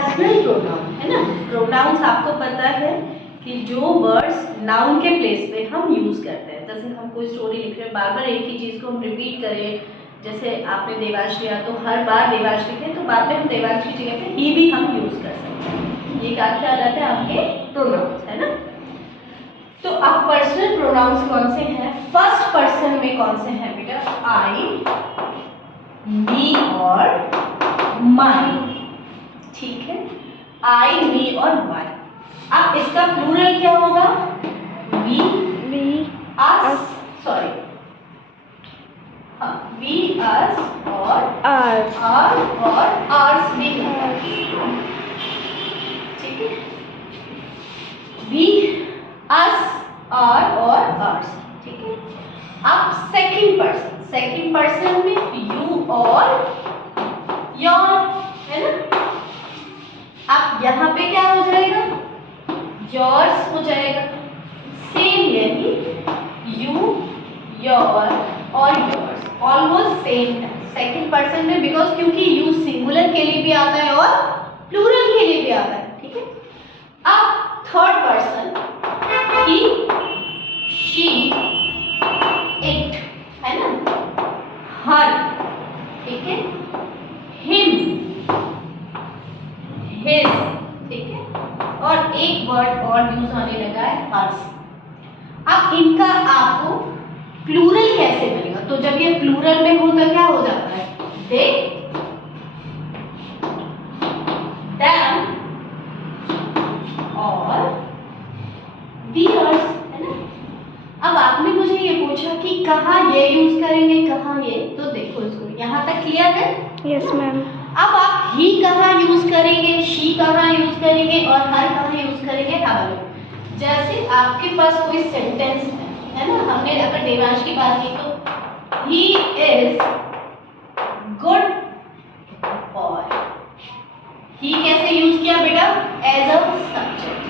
Personal pronoun है ना। Pronounce आपको पता है कि जो वर्ड्स नाउन के प्लेस पे हम यूज करते हैं, जैसे हम कोई स्टोरी लिख रहे हैं, बार बार एक ही चीज को हम रिपीट करें, जैसे आपने देवांश लिया तो हर बार देवांश लिखे तो बाद में हम देवांश की जगह पे ही भी हम यूज कर सकते हैं। ये क्या कहलाते हैं आपके प्रोनाउंस, है ना। तो अब पर्सनल प्रोनाउंस कौन से हैं? फर्स्ट पर्सन में कौन से हैं बेटा? आई, मी और माई, ठीक है। आई, मी और माई। अब इसका प्लूरल क्या होगा? वी, अस, सॉरी, हाँ, वी, अस और आर्स भी होगा, ठीक है। वी, अस, आर और आर्स, ठीक है। अब सेकंड पर्सन में यू और योर, है ना। अब यहाँ पे क्या हो जाएगा? योर्स हो जाएगा। सेम यही यू, योर और योर्स ऑलमोस्ट सेम है सेकंड पर्सन में, बिकॉज क्योंकि यू सिंगुलर के लिए भी आता है और प्लूरल के लिए भी आता है, ठीक है। अब third person, he, she, it, है ना, हर, ठीक है, हिम, हिज, ठीक है, और एक वर्ड और यूज होने लगा है हर्स। अब इनका आपको प्लूरल कैसे बनेगा? तो जब ये प्लूरल में हो तो क्या हो जाता है? दे, देम और दीयर्स, है ना। अब आपने मुझे ये पूछा कि कहाँ ये यूज करेंगे, कहाँ ये, तो देखो इसको यहाँ तक क्लियर है? Yes ma'am. अब आप ही कहाँ यूज करेंगे, शी कहाँ यूज करेंगे और हर कहाँ यूज करेंगे? अब जैसे आपके पास कोई सेंटेंस है ना, हमने अगर देवांश की बात की तो he is good boy, he कैसे यूज किया बेटा? As a subject.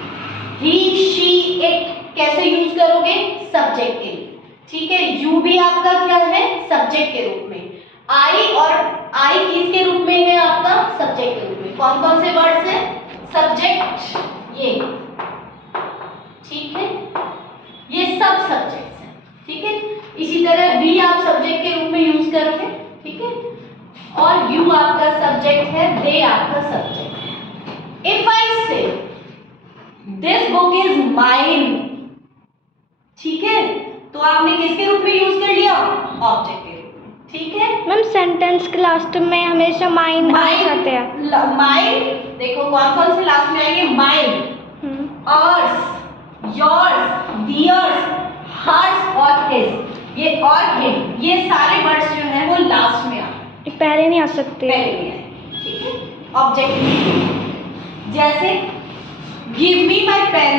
He, she, it कैसे यूज करोगे? सब्जेक्ट के लिए, ठीक है। यू भी आपका क्या है? सब्जेक्ट के रूप में। आई और आई किसके रूप में है? आपका सब्जेक्ट के रूप में। कौन कौन से वर्ड्स हैं? सब्जेक्ट, ये, ठीक है, ये सब सब्जेक्ट्स हैं, ठीक है। इसी तरह वी आप सब्जेक्ट के रूप में यूज करोगे, ठीक है, और यू आपका सब्जेक्ट है, दे आपका सब्जेक्ट है। इफ आई से दिस बुक इज माइन, ठीक है, तो आपने किसके रूप में यूज कर लिया? ऑब्जेक्ट के रूप में, ठीक है। मैम सेंटेंस के लास्ट में हमेशा माइन आते हैं। माइन, देखो कौन कौन से लास्ट में आएंगे? Mine, ours, yours, theirs, hers और हिज, ये और हिम, ये सारे वर्ड्स जो हैं वो लास्ट में आते हैं, पहले नहीं आ सकते। पहले नहीं आए, ठीक है। ऑब्जेक्ट जैसे गिव मी माय पेन,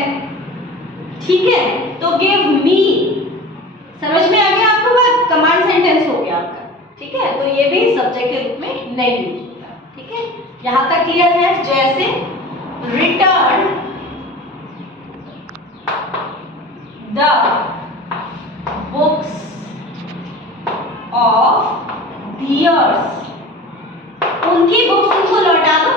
ठीक है, तो गिव मी, समझ में आ गया आपको बात? कमांड सेंटेंस हो गया आपका, ठीक है। तो ये भी सब्जेक्ट के रूप में नहीं यूज होता, ठीक है। यहां तक क्लियर है? जैसे return the books of theirs, उनकी बुक्स उनको लौटा दो,